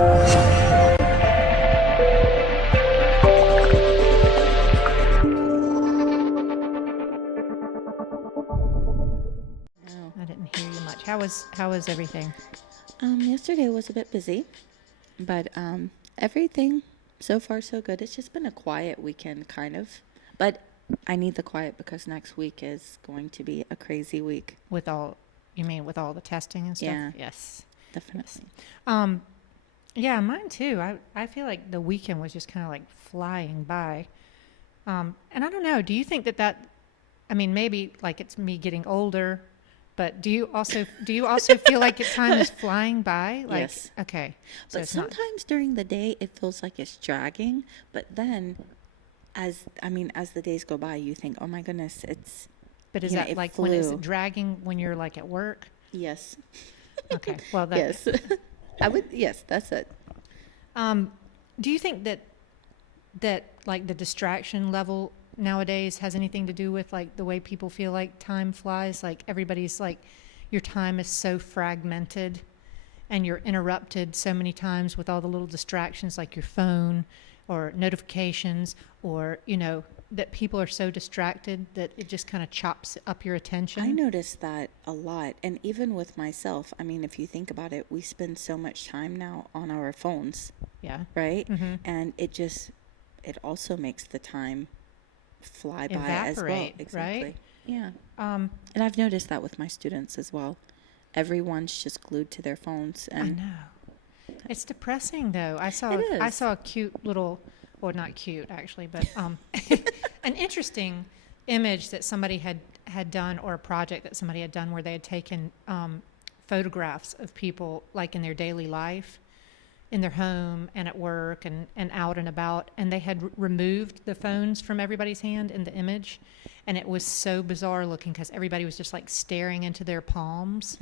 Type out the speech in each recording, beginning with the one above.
I didn't hear you much. How was everything? Yesterday was a bit busy, but everything so far so good. It's just been a quiet weekend, kind of. But I need the quiet because next week is going to be a crazy week. You mean with all the testing and stuff? Yeah. Yes. Definitely. Yeah, mine too. I feel like the weekend was just kind of like flying by. And I don't know, do you think that, I mean, maybe like it's me getting older, but do you also feel like time is flying by? Like, yes. Okay. So but sometimes during the day it feels like it's dragging, but then as the days go by, you think, oh my goodness, it's. But is that like when it's dragging when you're like at work? Yes. Okay. Well, yes. Yes, that's it. Do you think that like the distraction level nowadays has anything to do with like the way people feel like time flies? Like everybody's like, your time is so fragmented and you're interrupted so many times with all the little distractions like your phone or notifications, or, that people are so distracted that it just kind of chops up your attention. I notice that a lot. And even with myself, I mean, if you think about it, we spend so much time now on our phones. Yeah. Right? Mm-hmm. And it also makes the time fly by as well. Exactly. Right? Yeah. And I've noticed that with my students as well. Everyone's just glued to their phones. And I know. It's depressing though. I saw a cute little, well, not cute actually, but an interesting image that somebody had done, or a project that somebody had done where they had taken photographs of people like in their daily life, in their home and at work and out and about, and they had removed the phones from everybody's hand in the image, and it was so bizarre looking because everybody was just like staring into their palms.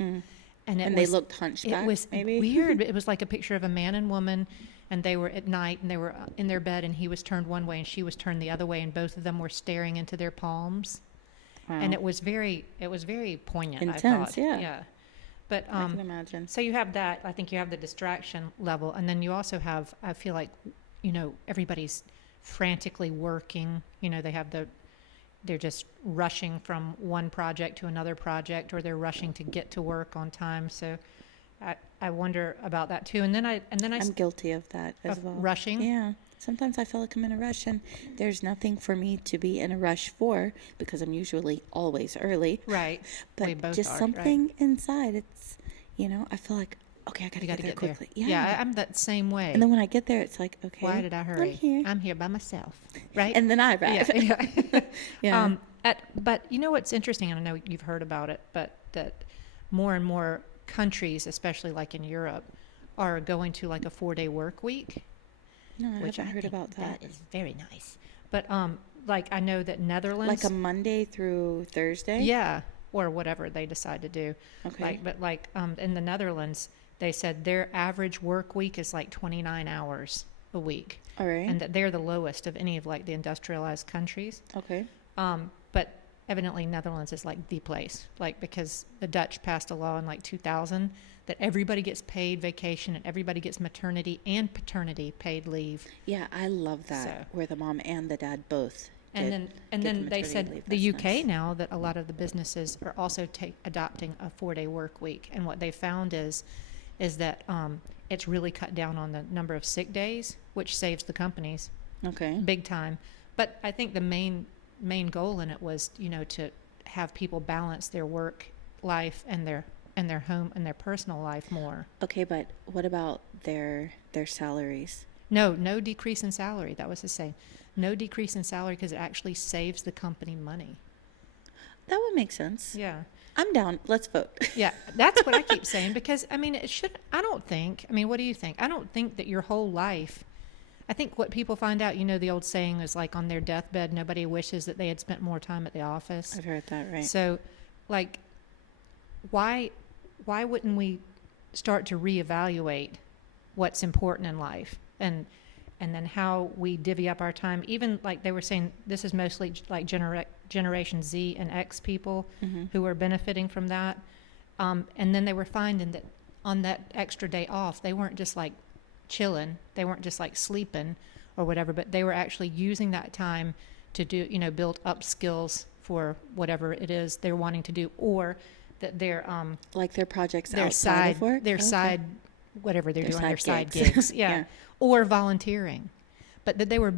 And they looked hunchback. It was maybe weird. It was like a picture of a man and woman, and they were at night, and they were in their bed, and he was turned one way and she was turned the other way, and both of them were staring into their palms. Wow. And it was very poignant. Intense, I thought. yeah. But I can imagine. So you have that. I think you have the distraction level, and then you also have. I feel like, everybody's frantically working. They're just rushing from one project to another project, or they're rushing to get to work on time. So I wonder about that too. I'm guilty of that as well. Rushing? Yeah. Sometimes I feel like I'm in a rush, and there's nothing for me to be in a rush for because I'm usually always early. Right. But just something inside, it's, I feel like, okay, I got to get there quickly. Yeah, I'm that same way. And then when I get there, it's like, okay. Why did I hurry? I'm here by myself. Right? And then I arrive. Yeah. Yeah. But what's interesting, and I know you've heard about it, but that more and more countries, especially like in Europe, are going to like a 4-day work week. No, I haven't heard about that. That is very nice. But like I know that Netherlands, like a Monday through Thursday. Yeah, or whatever they decide to do. Okay. But in the Netherlands, they said their average work week is like 29 hours a week. All right. And that they're the lowest of any of like the industrialized countries. Okay. But evidently Netherlands is like the place, like because the Dutch passed a law in like 2000 that everybody gets paid vacation and everybody gets maternity and paternity paid leave. Yeah, I love that, where the mom and the dad both And then they said leave. the That's UK nice. now that a lot of the businesses are also adopting a 4-day work week, and what they found is that it's really cut down on the number of sick days, which saves the companies big time. But I think the main goal in it was to have people balance their work life and their home and their personal life more. Okay, but what about their salaries? No decrease in salary. That was the same. No decrease in salary because it actually saves the company money. That would make sense. Yeah. I'm down. Let's vote. Yeah, that's what I keep saying because, what do you think? I don't think that your whole life, I think what people find out, the old saying is like on their deathbed, nobody wishes that they had spent more time at the office. I've heard that, right. So, like, why wouldn't we start to reevaluate what's important in life and then how we divvy up our time? Even like they were saying, this is mostly like Generation Z and X people who are benefiting from that. And then they were finding that on that extra day off, they weren't just like chilling. They weren't just like sleeping or whatever, but they were actually using that time to do, build up skills for whatever it is they're wanting to do, or that their like their projects their outside side of work, side whatever they're doing, their side gigs. gigs, yeah, or volunteering, but that they were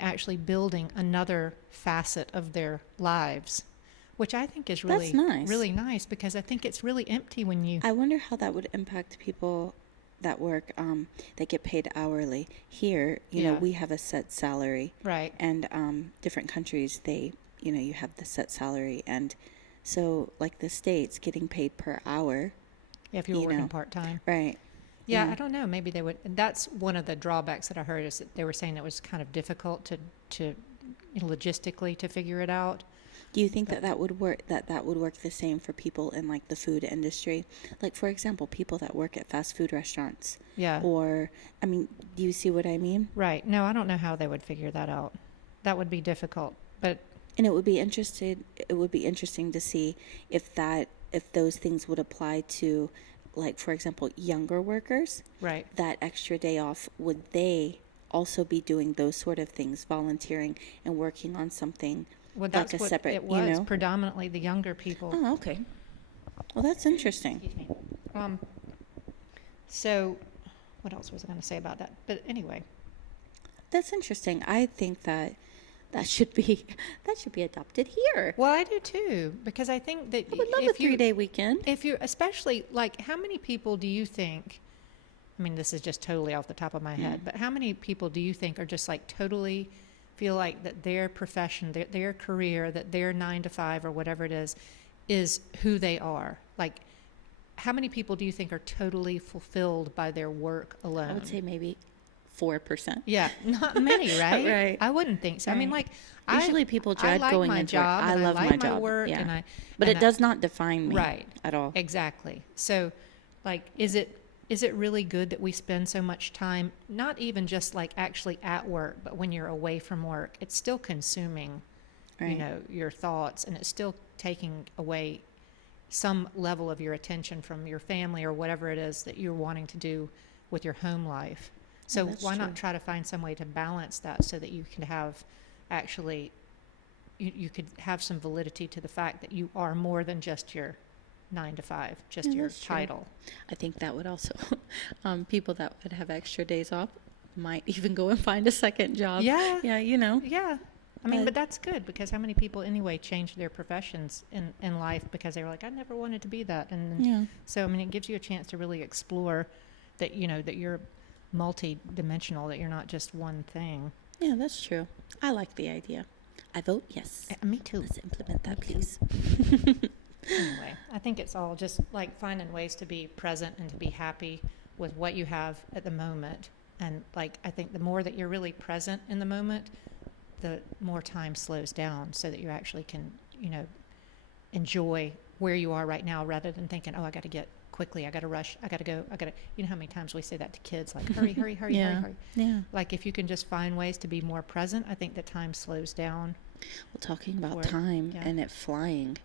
actually building another facet of their lives, which I think is really nice. Really nice, because I think it's really empty when you. I wonder how that would impact people that work that get paid hourly. Here, you know, we have a set salary, right? And different countries, they, you have the set salary, and so like the States getting paid per hour. Yeah, if you're working part time, right? Yeah, I don't know. Maybe they would. That's one of the drawbacks that I heard, is that they were saying it was kind of difficult to logistically to figure it out. Do you think that would work? That would work the same for people in like the food industry, like for example, people that work at fast food restaurants. Yeah. Or, I mean, do you see what I mean? Right. No, I don't know how they would figure that out. That would be difficult, but. And it would be interesting to see if those things would apply to, like for example, younger workers. Right. That extra day off, would they also be doing those sort of things, volunteering and working on something? Well, that's like a what separate, it was, predominantly the younger people. Oh, okay. Well, that's interesting. Excuse me. So, what else was I going to say about that? But anyway. That's interesting. I think that should be adopted here. Well, I do too, because I think that I would love a 3-day weekend. If you, especially, like, how many people do you think, I mean, this is just totally off the top of my head, but how many people do you think are just like totally feel like that their profession, their career, that their 9 to 5 or whatever it is who they are? Like, how many people do you think are totally fulfilled by their work alone? I would say maybe 4%. Yeah, not many, right? Right. I wouldn't think so. Right. I mean, like, usually people dread like going my into job, work. I love like my job. Work, yeah. But it does not define me, right, at all. Exactly. So, like, is it really good that we spend so much time, not even just like actually at work, but when you're away from work, it's still consuming, right, your thoughts, and it's still taking away some level of your attention from your family or whatever it is that you're wanting to do with your home life. So why not try to find some way to balance that, so that you can have actually, you could have some validity to the fact that you are more than just your 9 to 5, just your title. True. I think that would also, people that would have extra days off might even go and find a second job. Yeah. Yeah, Yeah. I mean, but that's good, because how many people anyway change their professions in life because they were like, I never wanted to be that. And so, I mean, it gives you a chance to really explore that, that you're multi-dimensional, that you're not just one thing. Yeah, that's true. I like the idea. I vote yes. Me too. Let's implement that, please. Anyway, I think it's all just like finding ways to be present and to be happy with what you have at the moment. And like, I think the more that you're really present in the moment, the more time slows down, so that you actually can, enjoy where you are right now, rather than thinking, oh, I got to get quickly, I got to rush, I got to go, you know how many times we say that to kids, like hurry, hurry, hurry, hurry, hurry. Yeah. Like, if you can just find ways to be more present, I think that time slows down. Well, talking about time and it flying,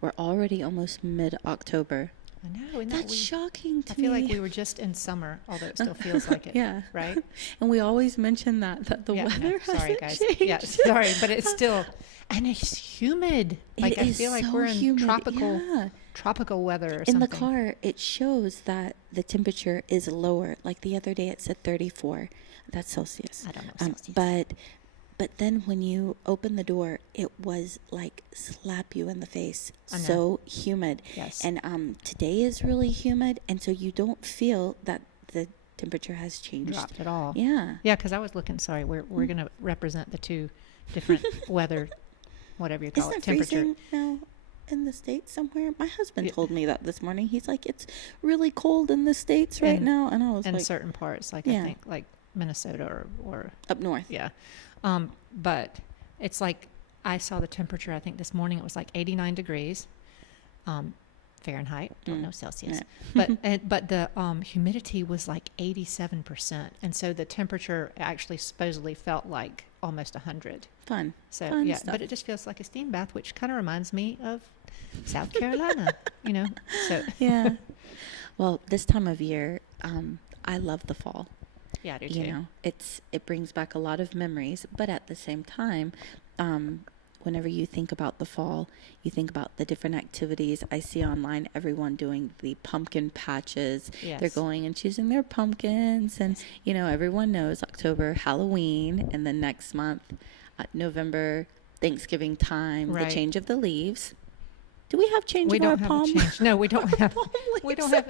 we're already almost mid-October. I know. That's shocking to me. I feel like we were just in summer, although it still feels like it. Yeah. Right? And we always mention that the weather hasn't changed. Yeah, sorry, but it's still, and it's humid. Like, I feel like we're in tropical weather or something. In the car, it shows that the temperature is lower. Like the other day, it said 34. That's Celsius. I don't know Celsius. But then when you open the door, it was like slap you in the face. So humid. Yes. And today is really humid, and so you don't feel that the temperature has changed. Dropped at all. Yeah. Yeah, because I was looking, sorry, we're going to represent the two different weather, whatever you call Isn't it, temperature. Freezing now in the States somewhere? My husband told me that this morning. He's like, it's really cold in the States right now. And I was in certain parts, like I think like Minnesota or up north. Yeah. But it's like, I saw the temperature, I think this morning it was like 89 degrees, Fahrenheit, don't know Celsius, but the humidity was like 87%. And so the temperature actually supposedly felt like almost 100. Fun. So Fun stuff. But it just feels like a steam bath, which kind of reminds me of South Carolina, So yeah. Well, this time of year, I love the fall. Yeah, I do too. You know, it brings back a lot of memories, but at the same time, whenever you think about the fall, you think about the different activities. I see online everyone doing the pumpkin patches. Yes. They're going and choosing their pumpkins. And, you know, everyone knows October, Halloween, and then next month, November, Thanksgiving time, Right. the change of the leaves. Do we have change We of don't our have palm? a change. No, we don't have. We leaves? don't have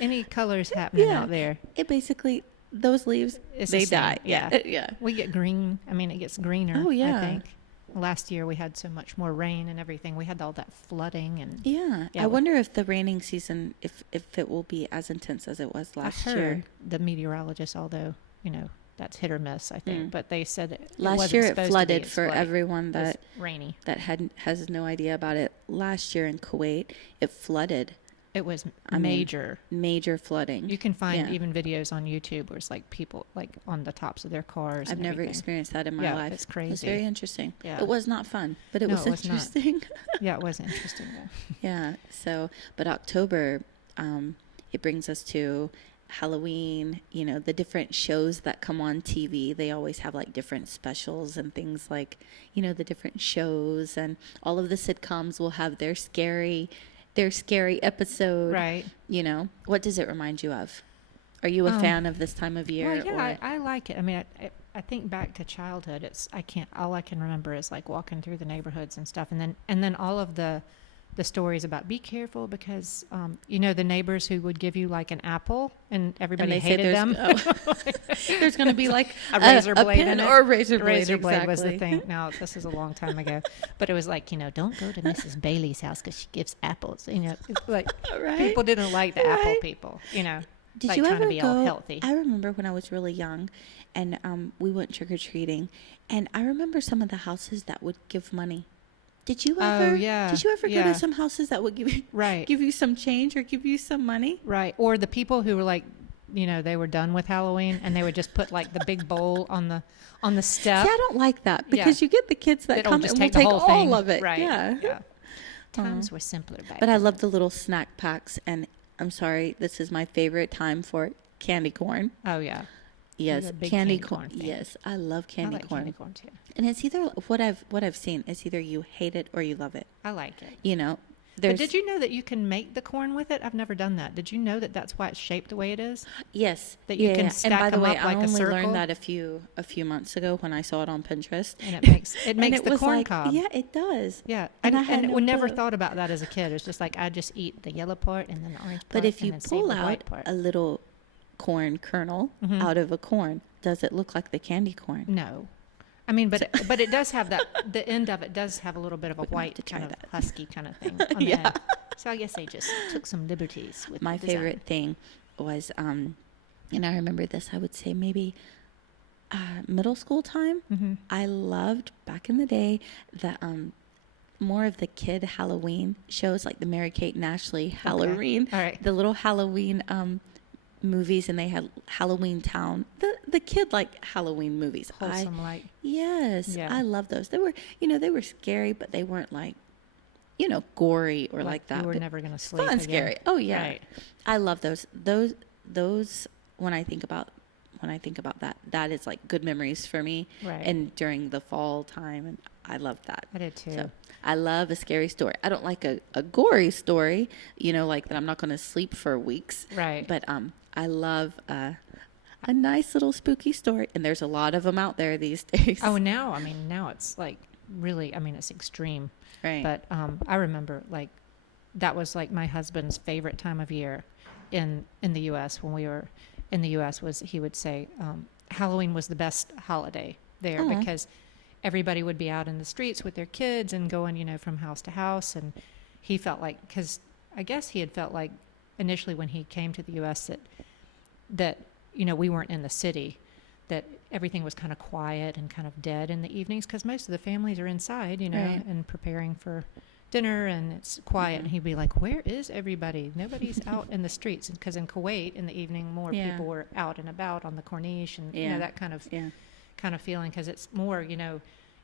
any colors happening Yeah. out there. It basically, those leaves, It's they the same. die. Yeah. Yeah. We get green. I mean, it gets greener. Oh, yeah. I think. Last year we had so much more rain and everything. We had all that flooding and. Yeah. I wonder if the raining season, if it will be as intense as it was last year. The meteorologist, although, you know, that's hit or miss, I think. But they said last year it flooded for everyone that rainy. That has no idea about it. Last year in Kuwait, it flooded. It was major flooding. You can find even videos on YouTube where it's like people like on the tops of their cars. I've never experienced that in my life. It's crazy. It's very interesting. Yeah. It was not fun, but it was interesting. Yeah, it was interesting though. Yeah. So, but October, it brings us to Halloween, you know, the different shows that come on TV. They always have like different specials and things like, you know, the different shows, and all of the sitcoms will have their scary episode. Right. You know, what does it remind you of? Are you a fan of this time of year? Well, yeah, I like it. I mean, I think back to childhood. All I can remember is like walking through the neighborhoods and stuff. And then all of the stories about be careful because, you know, the neighbors who would give you like an apple and everybody hated them. There's going to be like a razor blade pen in it. Or a razor blade. Razor blade exactly. was the thing. Now, this is a long time ago. But it was like, you know, don't go to Mrs. Bailey's house because she gives apples. You know, like people didn't like the apple people, you know. Did like you trying ever to be all healthy. I remember when I was really young and we went trick-or-treating, and I remember some of the houses that would give money. Did you ever? Oh, yeah. Did you ever go to some houses that would give you some change or give you some money? Right. Or the people who were like, you know, they were done with Halloween and they would just put like the big bowl on the step. See, I don't like that because you get the kids that come and will take all of it. Right. Yeah. Times were simpler back But I then. love the little snack packs, and I'm sorry, this is my favorite time for candy corn. Oh yeah. Yes, candy corn. Yes, I love candy corn. Candy corn too. And it's either what I've seen is either you hate it or you love it. I like it. You know, but did you know that you can make the corn with it? I've never done that. Did you know that that's why it's shaped the way it is? Yes, that you can stack and by the them way, up like I a only circle. learned that a few months ago when I saw it on Pinterest. And it makes and the corn cob. Yeah, it does. Yeah, and we never thought about that as a kid. It's just like I just eat the yellow part and then the orange part. But if you and then save pull the out white part. a little corn kernel out of a corn, does it look like the candy corn? No. I mean, but it does have that. The end of it does have a little bit of a white kind of husky kind of thing on the end. So I guess they just took some liberties with my the design. favorite thing was, and I remember this. I would say maybe middle school time. Mm-hmm. I loved back in the day the more of the kid Halloween shows, like the Mary Kate and Ashley Halloween. All right. The little Halloween movies, and they had Halloween Town. The kid like Halloween movies. Wholesome light. Yes, yeah. I love those. They were scary, but they weren't like, gory or like that. You were never going to sleep. Fun, scary. Oh yeah, right. I love those. Those when I think about that is like good memories for me. Right. And during the fall time, and I love that. I did too. So I love a scary story. I don't like a gory story, like that I'm not going to sleep for weeks. Right. But I love a nice little spooky story, and there's a lot of them out there these days. Oh, now it's like really, it's extreme. Right. But I remember like that was like my husband's favorite time of year in the U.S. when we were in the U.S. was he would say Halloween was the best holiday there because everybody would be out in the streets with their kids and going, from house to house. And he felt like, because I guess he had felt like initially when he came to the U.S. that we weren't in the city, that everything was kind of quiet and kind of dead in the evenings because most of the families are inside, Right. and preparing for dinner, and it's quiet. Mm-hmm. And he'd be like, where is everybody? Nobody's out in the streets. Because in Kuwait in the evening, more people were out and about on the Corniche and that kind of feeling, because it's more,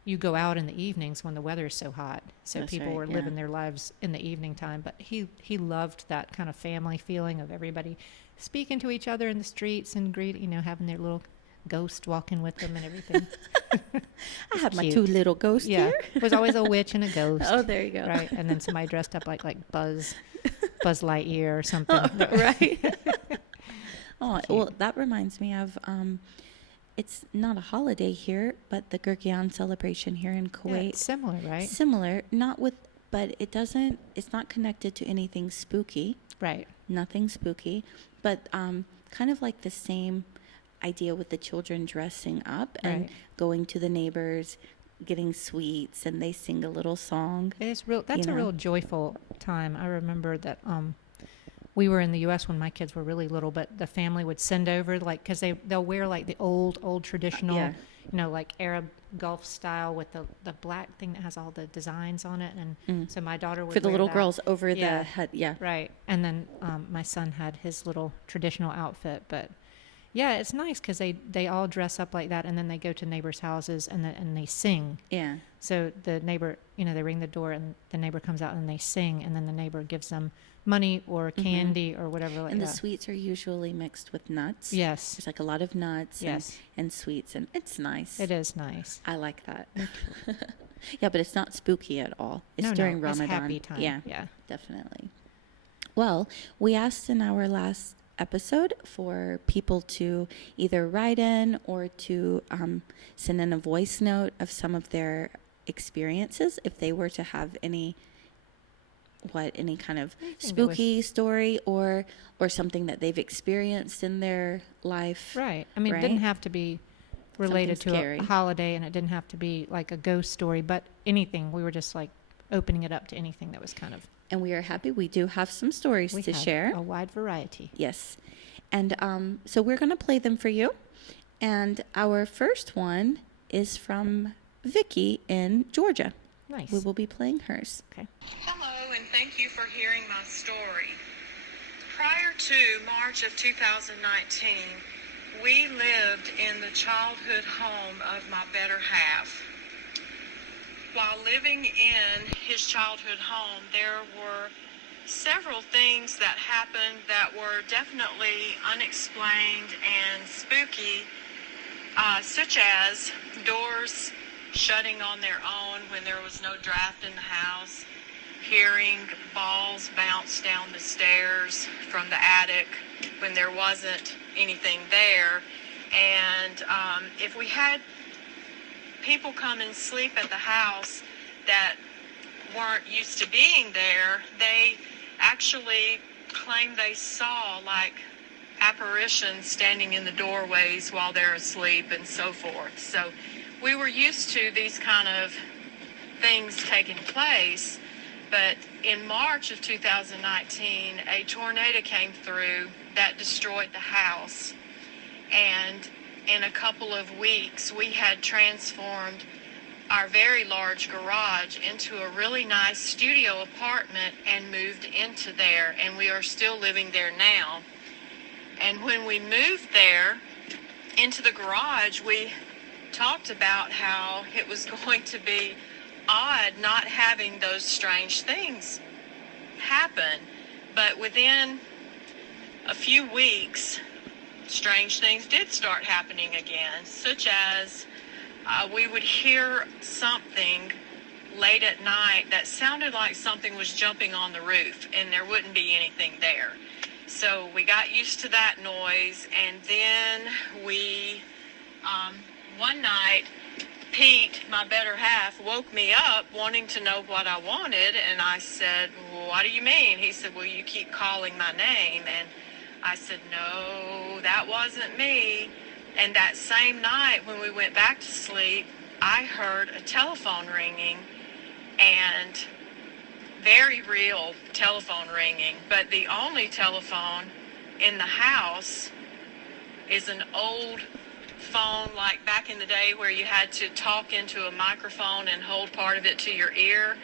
you go out in the evenings when the weather's so hot. So That's people right, were living their lives in the evening time. But he loved that kind of family feeling of everybody speaking to each other in the streets and having their little ghost walking with them and everything. I have my cute. 2 little ghosts Yeah, here. it was always a witch and a ghost. Oh, there you go. Right, and then somebody dressed up like Buzz Lightyear or something. Oh, right. Oh, well, that reminds me of, it's not a holiday here, but the Gurgian celebration here in Kuwait. Yeah, it's similar, right? Similar, but it's not connected to anything spooky. Right. Nothing spooky, but kind of like the same idea with the children dressing up and going to the neighbors, getting sweets, and they sing a little song. It is real. That's a real joyful time. I remember that we were in the U.S. when my kids were really little, but the family would send over, like, because they'll wear like the old traditional, like Arab Gulf style with the black thing that has all the designs on it, and so my daughter would for the wear little that. girls over the head, right, and then my son had his little traditional outfit, but. Yeah, it's nice because they all dress up like that, and then they go to neighbors' houses and they sing. Yeah. So the neighbor, they ring the door, and the neighbor comes out and they sing, and then the neighbor gives them money or candy or whatever like and that. the sweets are usually mixed with nuts. Yes. There's like a lot of nuts and sweets, and it's nice. It is nice. I like that. Yeah, but it's not spooky at all. It's during Ramadan. It's happy time. Yeah, yeah, definitely. Well, we asked in our last episode for people to either write in or to send in a voice note of some of their experiences if they were to have any kind of spooky story or something that they've experienced in their life. Right. I mean, it didn't have to be related to scary. a holiday, and it didn't have to be like a ghost story, but anything. We were just like opening it up to anything that was kind of. And we are happy. We do have some stories to share. A wide variety. Yes. And so we're going to play them for you. And our first one is from Vicky in Georgia. Nice. We will be playing hers. Okay. Hello, and thank you for hearing my story. Prior to March of 2019, we lived in the childhood home of my better half. While living in his childhood home, there were several things that happened that were definitely unexplained and spooky, such as doors shutting on their own when there was no draft in the house, hearing balls bounce down the stairs from the attic when there wasn't anything there, and if we had people come and sleep at the house that weren't used to being there, they actually claim they saw like apparitions standing in the doorways while they're asleep and so forth. So we were used to these kind of things taking place, but in March of 2019, a tornado came through that destroyed the house, and in a couple of weeks, we had transformed our very large garage into a really nice studio apartment and moved into there, and we are still living there now. And when we moved there into the garage, we talked about how it was going to be odd not having those strange things happen. But within a few weeks, strange things did start happening again, such as we would hear something late at night that sounded like something was jumping on the roof, and there wouldn't be anything there. So we got used to that noise, and then we, one night, Pete, my better half, woke me up wanting to know what I wanted, and I said, well, what do you mean? He said, well, you keep calling my name, and I said, no, that wasn't me. And that same night when we went back to sleep, I heard a telephone ringing, and very real telephone ringing. But the only telephone in the house is an old phone, like back in the day where you had to talk into a microphone and hold part of it to your ear.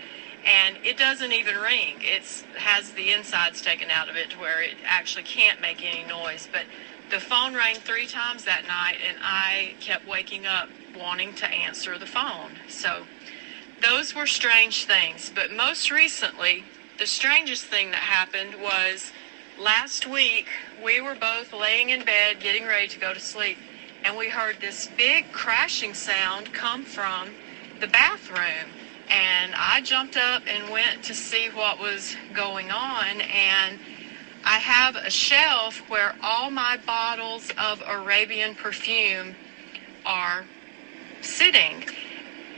And it doesn't even ring. It has the insides taken out of it to where it actually can't make any noise. But the phone rang 3 times that night, and I kept waking up wanting to answer the phone. So those were strange things. But most recently, the strangest thing that happened was Last week, we were both laying in bed getting ready to go to sleep, and we heard this big crashing sound come from the bathroom. And I jumped up and went to see what was going on, and I have a shelf where all my bottles of Arabian perfume are sitting.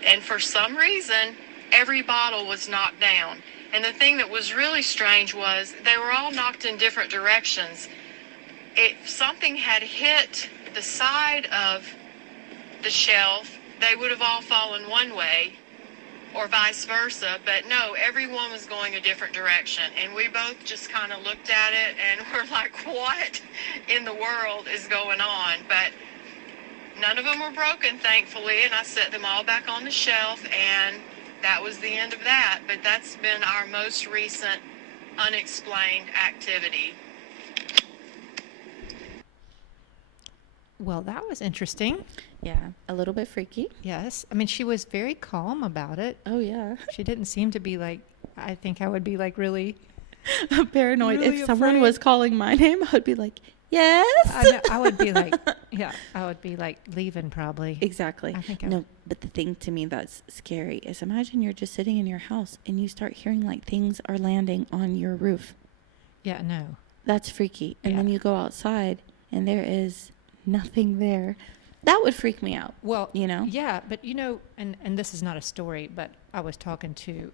And for some reason, every bottle was knocked down. And the thing that was really strange was they were all knocked in different directions. If something had hit the side of the shelf, they would have all fallen one way, or vice versa. But no, everyone was going a different direction. And we both just kind of looked at it and were like, what in the world is going on? But none of them were broken, thankfully, and I set them all back on the shelf, and that was the end of that. But that's been our most recent unexplained activity. Well, that was interesting. Yeah, a little bit freaky. Yes. I mean, she was very calm about it. Oh, yeah. She didn't seem to be like, I think I would be like really paranoid. really If someone afraid. was calling my name, I would be like, yes. I would be like, yeah, I would be like leaving probably. Exactly. I think No, but the thing to me that's scary is imagine you're just sitting in your house and you start hearing like things are landing on your roof. Yeah, no. That's freaky. And Yeah. then you go outside and there is nothing there. That would freak me out. Well, you know? Yeah, but you know, and this is not a story, but I was talking to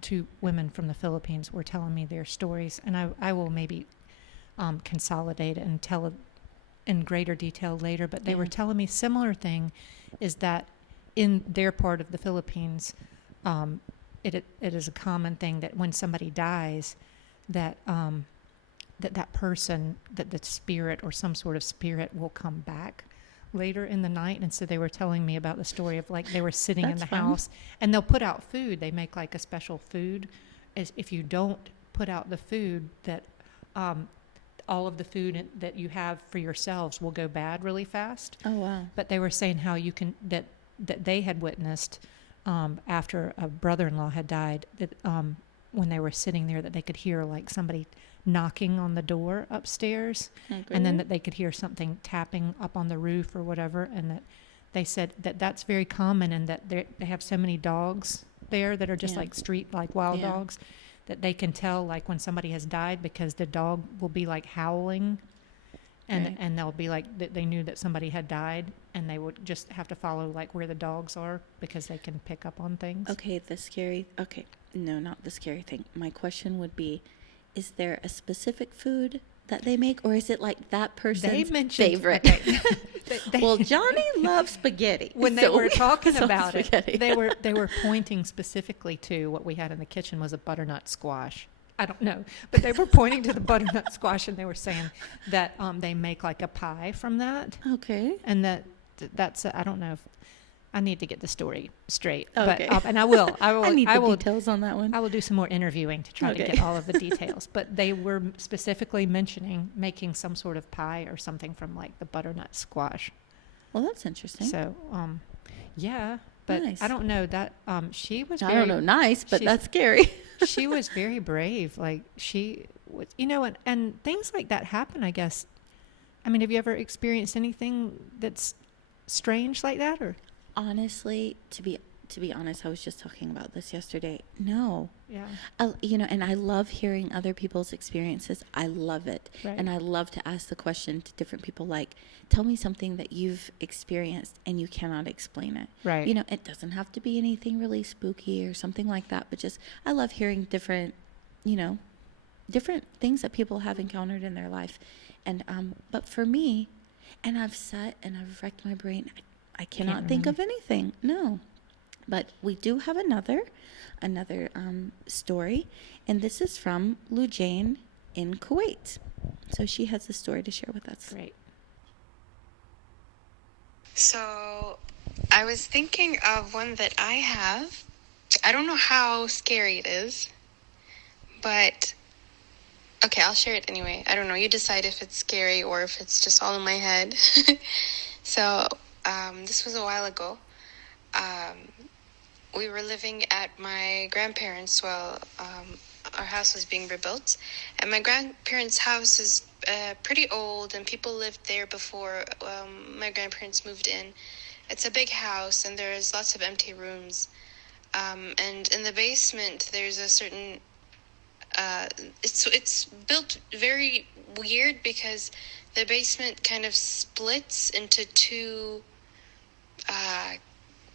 two women from the Philippines were telling me their stories, and I will maybe consolidate and tell it in greater detail later, but they were telling me similar thing is that in their part of the Philippines, it is a common thing that when somebody dies, that that person, that the spirit or some sort of spirit will come back later in the night. And so they were telling me about the story of like they were sitting in That's the fun. house and they'll put out food. They make like a special food. As if you don't put out the food, that all of the food that you have for yourselves will go bad really fast. Oh, wow. But they were saying how you can that they had witnessed after a brother-in-law had died, that when they were sitting there, that they could hear like somebody knocking on the door upstairs, and then that they could hear something tapping up on the roof or whatever, and that they said that that's very common, and that they have so many dogs there that are just like street, like wild dogs, that they can tell like when somebody has died because the dog will be like howling, and they'll be like that they knew that somebody had died, and they would just have to follow like where the dogs are because they can pick up on things. No, not the scary thing. My question would be, is there a specific food that they make, or is it like that person's favorite? Okay. Well, Johnny loves spaghetti. When they were talking about spaghetti. it, they were pointing specifically to what we had in the kitchen was a butternut squash. I don't know, but they were pointing to the butternut squash, and they were saying that they make like a pie from that. Okay. And that's I don't know if I need to get the story straight. Okay. But and I will. I need the details on that one. I will do some more interviewing to try to get all of the details. But they were specifically mentioning making some sort of pie or something from like the butternut squash. Well, that's interesting. So, yeah, but Nice. I don't know that she was. I don't know, nice, but that's scary. She was very brave. Like she was, and things like that happen, I guess. I mean, have you ever experienced anything that's strange like that, or? Honestly, to be honest, I was just talking about this yesterday. No. Yeah. And I love hearing other people's experiences. I love it. Right. And I love to ask the question to different people, like, tell me something that you've experienced and you cannot explain it. Right. It doesn't have to be anything really spooky or something like that, but just, I love hearing different things that people have encountered in their life. And, but for me, and I've sat and I've racked my brain, I cannot think of anything. No. But we do have another story, and this is from Lujane in Kuwait. So she has a story to share with us. Great. So I was thinking of one that I have. I don't know how scary it is, but okay, I'll share it anyway. I don't know. You decide if it's scary or if it's just all in my head. So this was a while ago. We were living at my grandparents' our house was being rebuilt, and my grandparents' house is pretty old, and people lived there before my grandparents moved in. It's a big house, and there's lots of empty rooms. And in the basement, there's a certain... it's built very weird because the basement kind of splits into two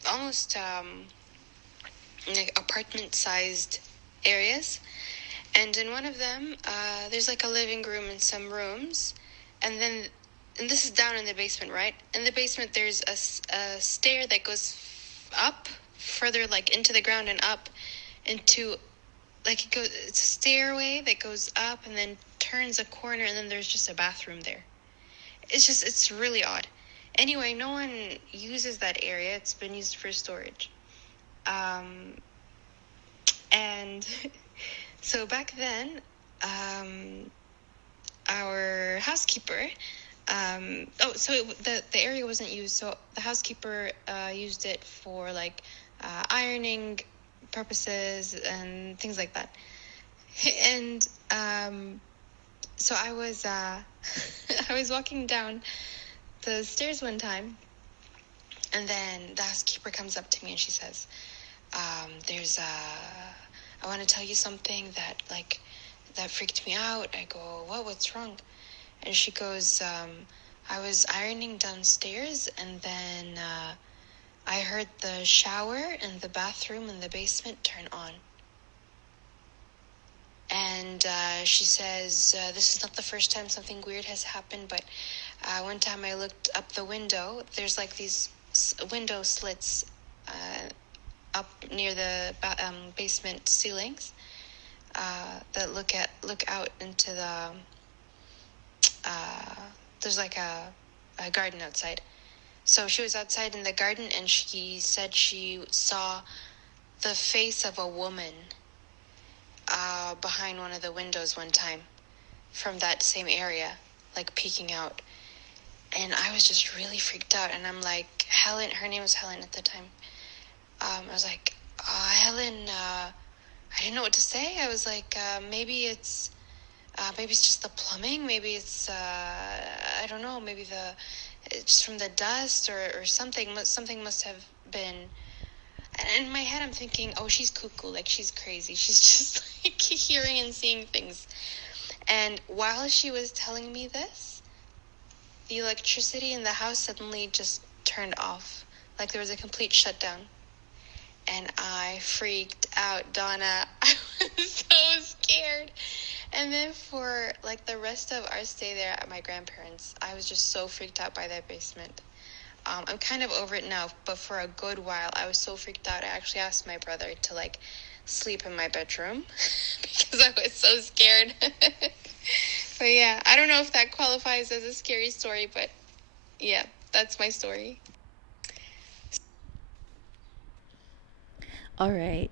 almost like apartment-sized areas. And in one of them, there's like a living room and some rooms. And this is down in the basement, right? In the basement, there's a stair that goes up further, like into the ground and up into, like it's a stairway that goes up and then turns a corner, and then there's just a bathroom there. It's really odd. Anyway, no one uses that area. It's been used for storage. And so back then, our housekeeper, the area wasn't used, so the housekeeper used it for like ironing purposes and things like that. And so I was I was walking down the stairs one time, and then the housekeeper comes up to me and she says, I want to tell you something that freaked me out. I go, what's wrong? And she goes, I was ironing downstairs, and then I heard the shower and the bathroom in the basement turn on. And she says, this is not the first time something weird has happened, but one time I looked up the window. There's like these window slits up near the basement ceilings that look out into the there's like a garden outside. So she was outside in the garden, and she said she saw the face of a woman behind one of the windows one time from that same area, like peeking out. And I was just really freaked out, and I'm like, Helen, her name was Helen at the time. I was like, Helen, I didn't know what to say. I was like, maybe it's just the plumbing. Maybe it's, I don't know, maybe it's from the dust or something. Something must have been. And in my head, I'm thinking, oh, she's cuckoo, like she's crazy. She's just like hearing and seeing things. And while she was telling me this, the electricity in the house suddenly just turned off. Like there was a complete shutdown. And I freaked out, Donna. I was so scared. And then for like the rest of our stay there at my grandparents', I was just so freaked out by that basement. I'm kind of over it now, but for a good while, I was so freaked out. I actually asked my brother to like sleep in my bedroom because I was so scared. But yeah, I don't know if that qualifies as a scary story, but yeah, that's my story. All right.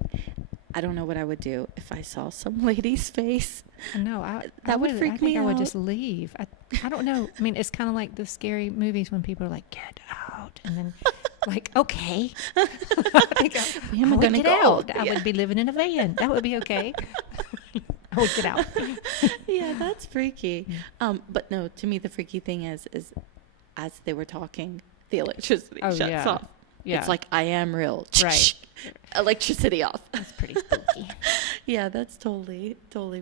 I don't know what I would do if I saw some lady's face. No, that would freak me out. I would just leave. I don't know. I mean, it's kind of like the scary movies when people are like, "Get out," and then like, "Okay, Where am I going to get go? out? I would be living in a van. That would be okay." I would get out. Yeah, that's freaky. But no, to me the freaky thing is as they were talking, the electricity shuts off. Yeah. It's like, I am real. Right. Electricity off. That's pretty spooky. Yeah, that's totally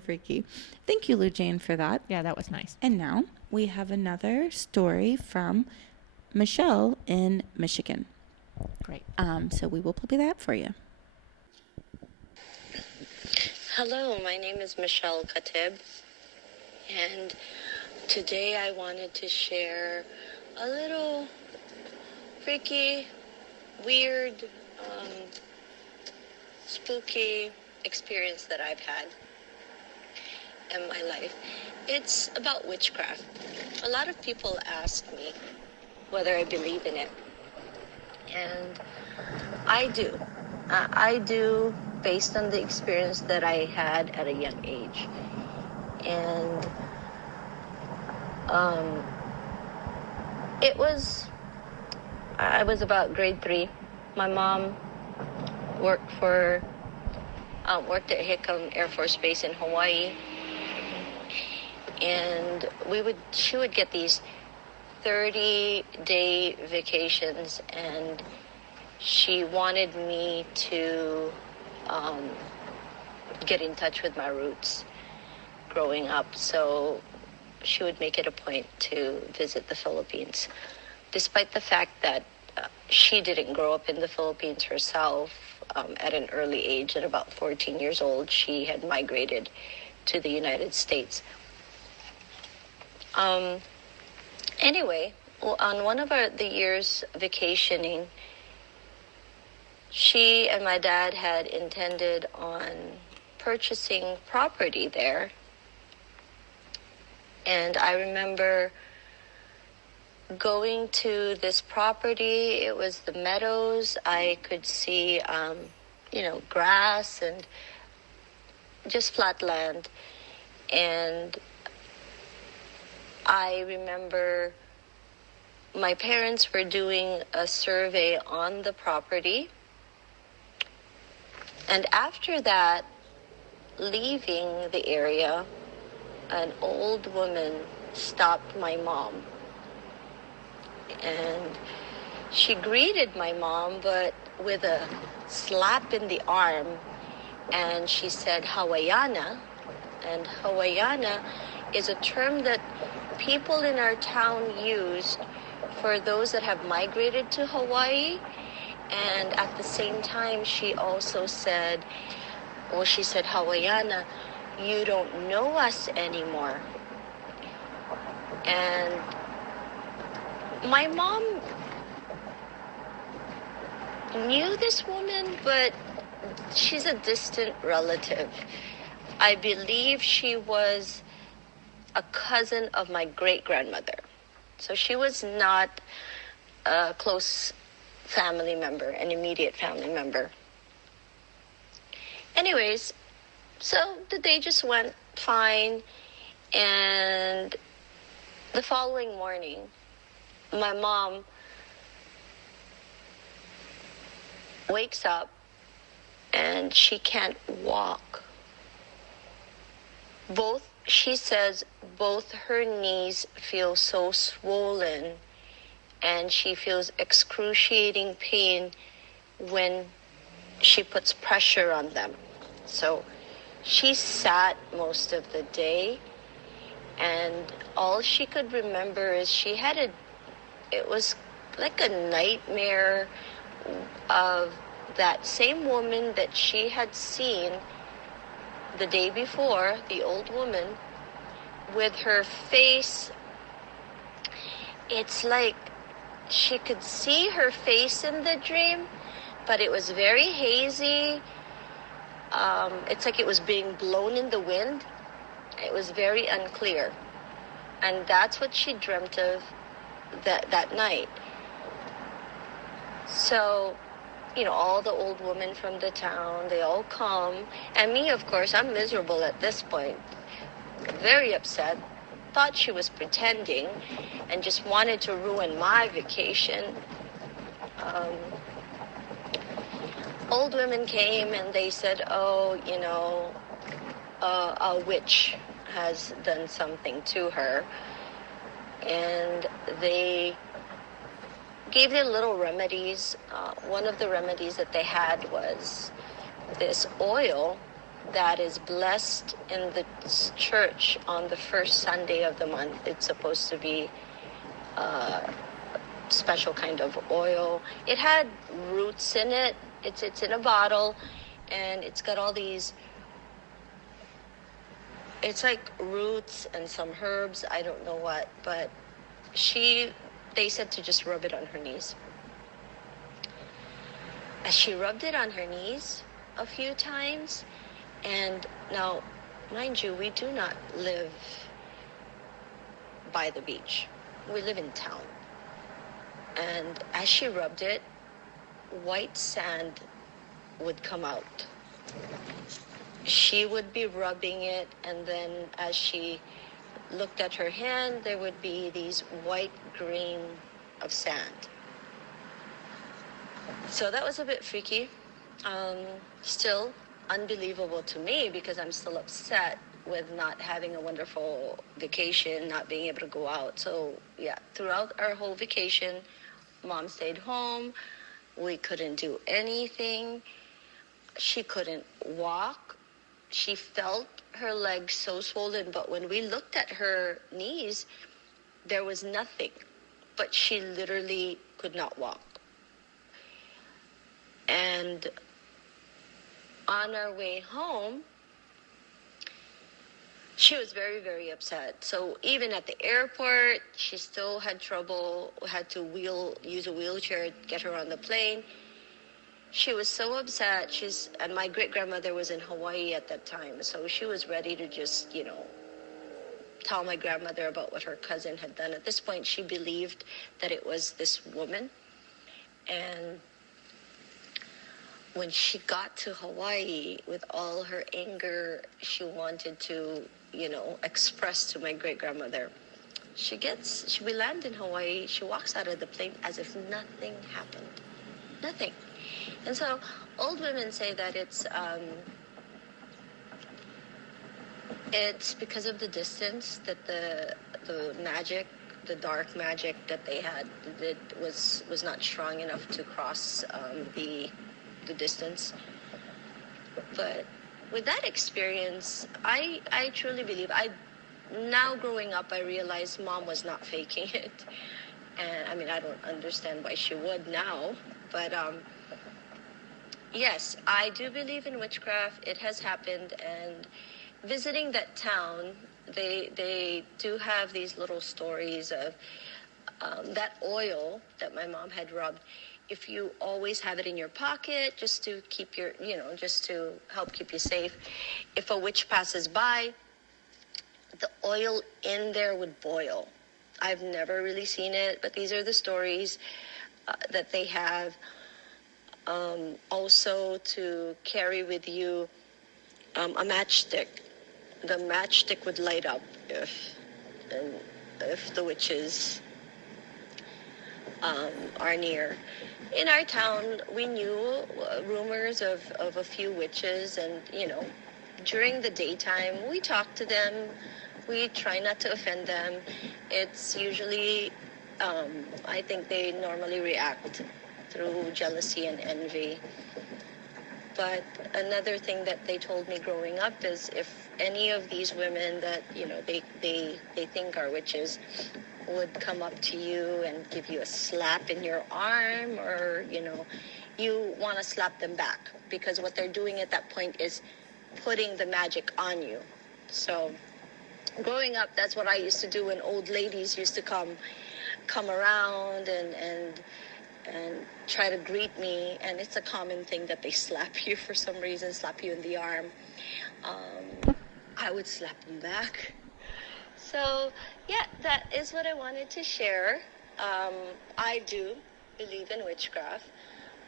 freaky. Thank you, Lou Jane, for that. Yeah, that was nice. And now we have another story from Michelle in Michigan. Great. So we will play that for you. Hello, my name is Michelle Katib, and today I wanted to share a little freaky, weird, spooky experience that I've had in my life. It's about witchcraft. A lot of people ask me whether I believe in it, and I do. I do, based on the experience that I had at a young age. And I was about grade 3. My mom worked for worked at Hickam Air Force Base in Hawaii. And she would get these 30-day vacations, and she wanted me to get in touch with my roots growing up. So she would make it a point to visit the Philippines, despite the fact that she didn't grow up in the Philippines herself. At an early age, at about 14 years old, she had migrated to the United States. Anyway, on one of the years vacationing, she and my dad had intended on purchasing property there. And I remember going to this property. It was the meadows. I could see, grass and just flat land. And I remember my parents were doing a survey on the property. And after that, leaving the area, an old woman stopped my mom. And she greeted my mom, but with a slap in the arm. And she said, Hawaiiana. And Hawaiiana is a term that people in our town used for those that have migrated to Hawaii. And at the same time, she also said, Hawaiiana, you don't know us anymore. And my mom knew this woman, but she's a distant relative. I believe she was a cousin of my great-grandmother. So she was not a close family member, an immediate family member. Anyways, so the day just went fine, and the following morning, my mom wakes up and she can't walk. She says both her knees feel so swollen, and she feels excruciating pain when she puts pressure on them. So she sat most of the day, and all she could remember is it was like a nightmare of that same woman that she had seen the day before, the old woman, with her face. It's like she could see her face in the dream, but it was very hazy. It's like it was being blown in the wind. It was very unclear. And that's what she dreamt of that night. So, all the old women from the town, they all come. And me, of course, I'm miserable at this point. Very upset. Thought she was pretending and just wanted to ruin my vacation. Old women came and they said, a witch has done something to her. And they gave their little remedies. One of the remedies that they had was this oil that is blessed in the church on the first Sunday of the month. It's supposed to be a special kind of oil. It had roots in it. It's in a bottle, and it's got all these, it's like roots and some herbs, I don't know what, but they said to just rub it on her knees. As she rubbed it on her knees a few times, and now, mind you, we do not live by the beach. We live in town. And as she rubbed it, white sand would come out. She would be rubbing it, and then as she looked at her hand, there would be these white grain of sand. So that was a bit freaky. Still, unbelievable to me because I'm still upset with not having a wonderful vacation, not being able to go out. So yeah, throughout our whole vacation, Mom stayed home. We couldn't do anything. She couldn't walk. She felt her legs so swollen, but when we looked at her knees, there was nothing. But she literally could not walk. And on our way home, she was very, very upset. So even at the airport, she still had trouble, had to use a wheelchair to get her on the plane. She was so upset. And my great-grandmother was in Hawaii at that time, so she was ready to just, tell my grandmother about what her cousin had done. At this point, she believed that it was this woman. And when she got to Hawaii with all her anger, she wanted to, express to my great-grandmother. We land in Hawaii, she walks out of the plane as if nothing happened. Nothing. And so old women say that it's because of the distance that the magic, the dark magic that they had was not strong enough to cross the distance. But with that experience, I truly believe, now growing up, I realize Mom was not faking it. And I don't understand why she would now, but yes, I do believe in witchcraft. It has happened, and visiting that town, they do have these little stories of that oil that my mom had rubbed. If you always have it in your pocket, just to keep just to help keep you safe. If a witch passes by, the oil in there would boil. I've never really seen it, but these are the stories that they have. Also to carry with you a matchstick. The matchstick would light up if the witches are near. In our town, we knew rumors of a few witches, and during the daytime, we talk to them. We try not to offend them. It's usually, I think they normally react through jealousy and envy. But another thing that they told me growing up is if any of these women that, they think are witches would come up to you and give you a slap in your arm, or, you want to slap them back, because what they're doing at that point is putting the magic on you. So growing up, that's what I used to do when old ladies used to come around and try to greet me, and it's a common thing that they slap you for some reason, slap you in the arm. I would slap them back. So, yeah, that is what I wanted to share. I do believe in witchcraft.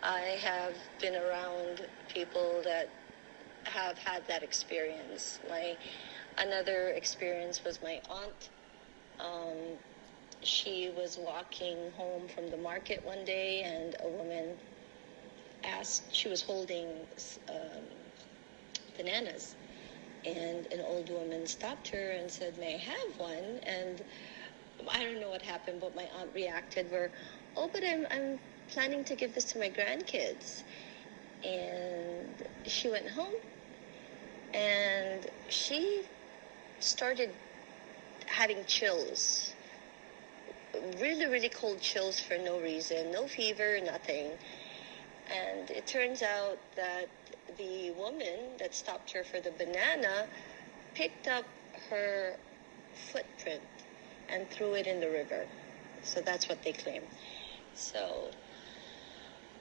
I have been around people that have had that experience. Another experience was my aunt. She was walking home from the market one day, and a woman she was holding bananas, and an old woman stopped her and said, "May I have one?" And I don't know what happened, but my aunt reacted but I'm planning to give this to my grandkids. And she went home, and she started having chills. Really, really cold chills for no reason, no fever, nothing. And it turns out that the woman that stopped her for the banana picked up her footprint and threw it in the river. So that's what they claim. So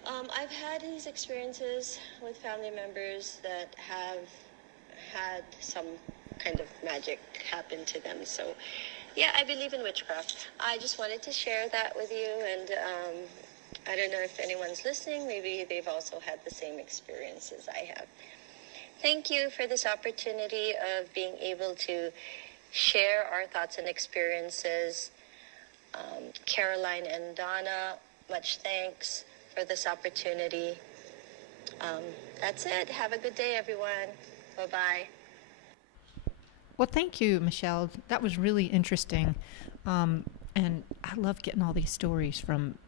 I've had these experiences with family members that have had some kind of magic happen to them. So yeah, I believe in witchcraft. I just wanted to share that with you, and I don't know if anyone's listening. Maybe they've also had the same experiences I have. Thank you for this opportunity of being able to share our thoughts and experiences. Caroline and Donna, much thanks for this opportunity. That's it. Have a good day, everyone. Bye-bye. Well, thank you, Michelle. That was really interesting. And I love getting all these stories from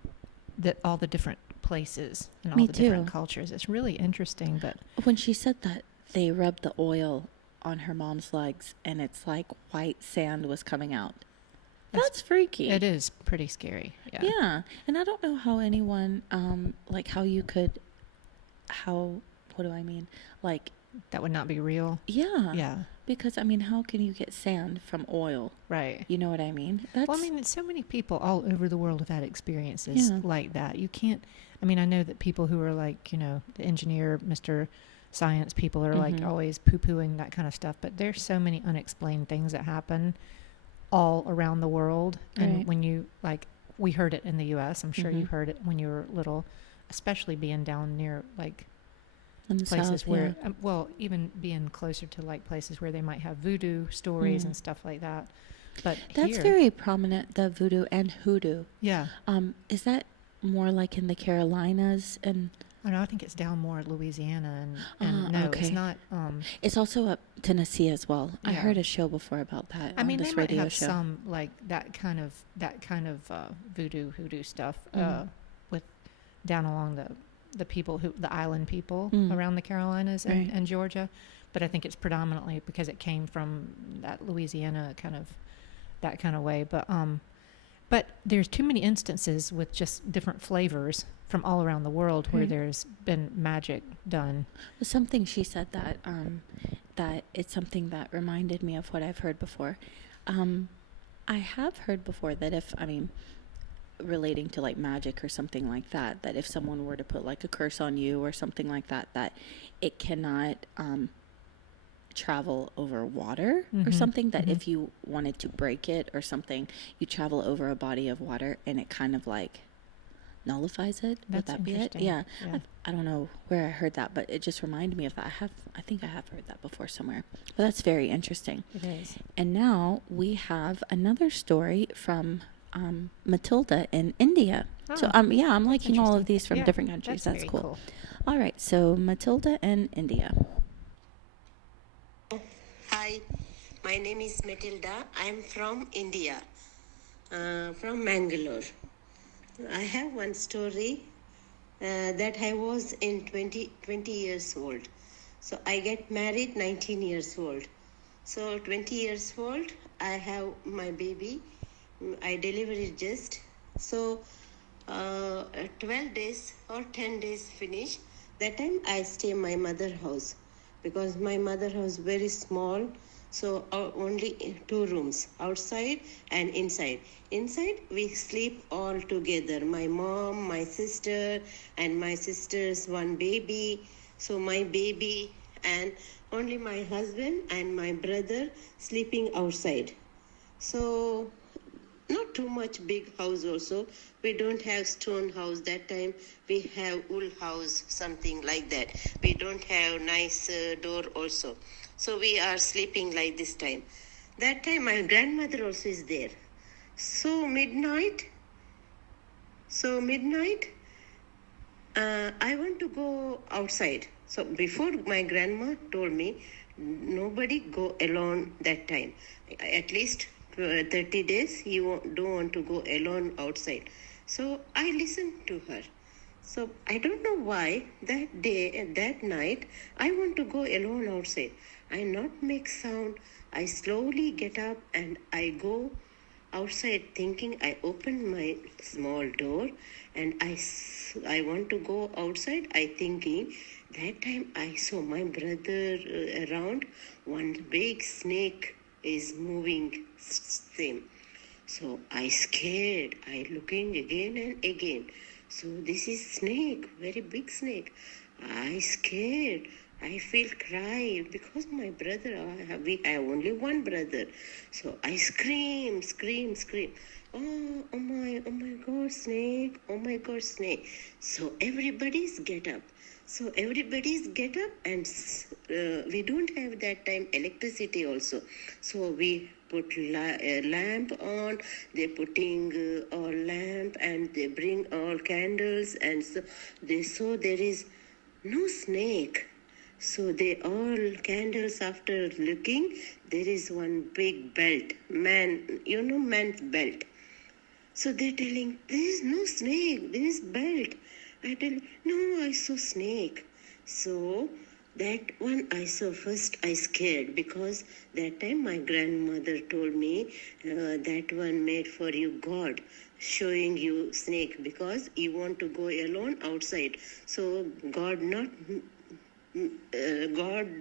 all the different places and all Me the different too. cultures. It's really interesting. But When she said that they rubbed the oil on her mom's legs and it's like white sand was coming out. That's freaky. It is pretty scary. Yeah. Yeah. And I don't know how anyone, what do I mean? Like, that would not be real. yeah. Yeah. Because, I mean, how can you get sand from oil? Right. You know what I mean? Well, I mean, so many people all over the world have had experiences like that. You can't, I mean, I know that people who are like, the engineer, Mr. Science people are like always poo-pooing that kind of stuff. But there's so many unexplained things that happen all around the world. And when you, we heard it in the U.S. I'm sure you heard it when you were little, especially being down near, in the places South, where, even being closer to places where they might have voodoo stories and stuff like that. But that's very prominent, the voodoo and hoodoo. Yeah. Is that more like in the Carolinas and? Oh, no, I think it's down more Louisiana and no, it's not. It's also up Tennessee as well. Yeah. I heard a show before about that. I mean, this they might radio have show. some that kind of voodoo hoodoo stuff with down along the people the island people around the Carolinas and Georgia, but I think it's predominantly because it came from that Louisiana that kind of way. But there's too many instances with just different flavors from all around the world where there's been magic done. Something she said that it's something that reminded me of what I've heard before. I have heard before that relating to magic or something like that if someone were to put a curse on you or something like that it cannot travel over water or something, that if you wanted to break it or something, you travel over a body of water and it kind of nullifies it. Would that be it? Yeah. I don't know where I heard that, but it just reminded me of that. I think I have heard that before somewhere, but that's very interesting. It is. And now we have another story from Matilda in India. Oh, so I'm liking all of these from different countries. That's very cool. All right, so Matilda in India. Hi, my name is Matilda. I'm from India, from Mangalore. I have one story that I was in 20 years old. So I get married 19 years old. So 20 years old, I have my baby. I delivered just. So 12 days or 10 days finish. That time I stay my mother house because my mother house very small. So only 2 rooms, outside and inside. Inside we sleep all together. My mom, my sister, and my sister's one baby. So my baby and only my husband and my brother sleeping outside. So not too much big house also. We don't have stone house that time. We have wool house, something like that. We don't have nice door also. So we are sleeping like this time. That time my grandmother also is there. So midnight, I want to go outside. So before my grandma told me, nobody go alone that time. At least 30 days, you don't want to go alone outside. So I listened to her. So I don't know why that day, that night, I want to go alone outside. I not make sound. I slowly get up and I go outside thinking. I open my small door and I want to go outside. I thinking. That time I saw my brother around. One big snake is moving same. So I scared. I looking again and again. So this is snake, very big snake. I scared. I feel cry because my brother, we have only one brother. So I scream. Oh my God, snake. Oh my God, snake. So everybody's get up. And we don't have that time electricity also. So we put a lamp on, they're putting all lamp and they bring all candles and so they saw there is no snake. So they all candles after looking, there is one big belt, man's belt. So they're telling, there is no snake, there is belt. I tell, no, I saw snake. So that one I saw first, I scared because that time my grandmother told me that one made for you God, showing you snake because you want to go alone outside. So God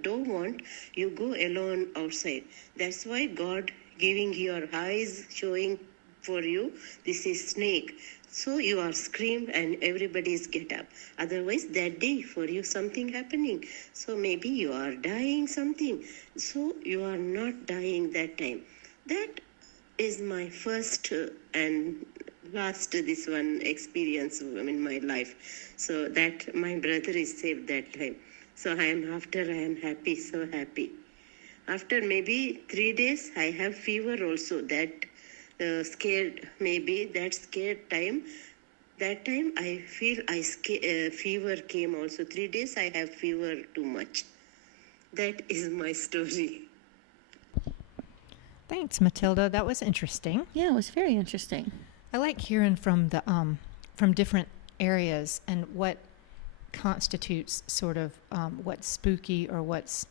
don't want you go alone outside. That's why God giving your eyes, showing for you, this is snake. So you are scream and everybody's get up. Otherwise that day for you something happening. So maybe you are dying something. So you are not dying that time. That is my first and last this one experience in my life. So that my brother is saved that time. So I am happy, so happy. After maybe 3 days, I have fever also. That scared, maybe that scared time. That time I feel fever came also. 3 days I have fever too much. That is my story. Thanks, Matilda. That was interesting. Yeah, it was very interesting. I like hearing from the from different areas and what constitutes sort of what's spooky or what's,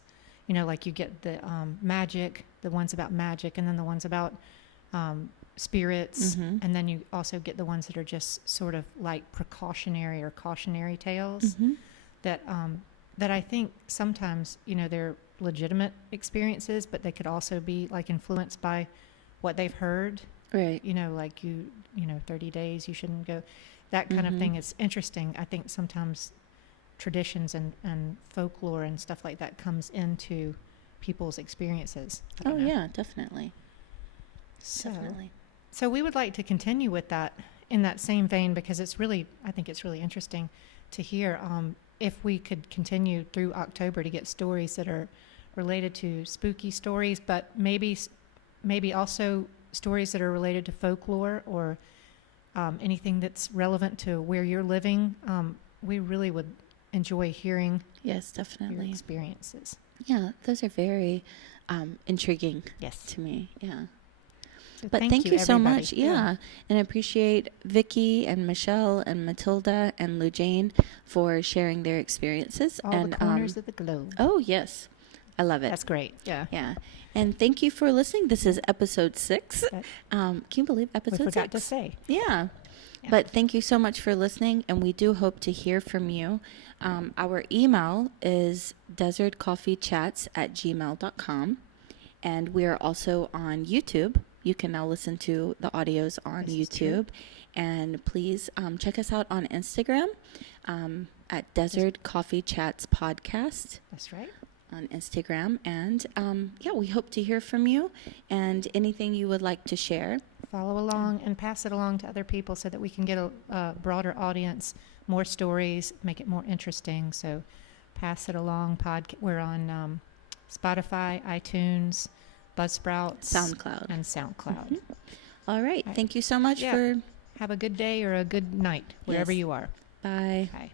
like you get the magic, the ones about magic, and then the ones about spirits, and then you also get the ones that are just sort of like precautionary or cautionary tales that I think sometimes they're legitimate experiences, but they could also be like influenced by what they've heard. Right. Like 30 days you shouldn't go. That kind of thing is interesting. I think sometimes traditions and folklore and stuff like that comes into people's experiences. I don't know. Yeah, definitely. So we would like to continue with that in that same vein because I think it's really interesting to hear if we could continue through October to get stories that are related to spooky stories, but maybe also stories that are related to folklore or anything that's relevant to where you're living. We really would enjoy hearing yes, definitely your experiences. Yeah, those are very intriguing to me. Yeah. So but thank you so much. Yeah. And I appreciate Vicky and Michelle and Matilda and Lou Jane for sharing their experiences. All the corners of the globe. Oh, yes. I love it. That's great. Yeah. Yeah. And thank you for listening. This is episode 6. Can you believe episode 6? We forgot to say. Yeah. But thank you so much for listening, and we do hope to hear from you. Our email is desertcoffeechats@gmail.com, and we are also on YouTube. You can now listen to the audios on YouTube. And please check us out on Instagram at Desert Coffee Chats Podcast. That's right. On Instagram. And we hope to hear from you and anything you would like to share. Follow along and pass it along to other people so that we can get a broader audience, more stories, make it more interesting. So pass it along. We're on Spotify, iTunes, Buzzsprout, SoundCloud. SoundCloud. All right. Thank you so much for... Have a good day or a good night, wherever you are. Bye. Bye.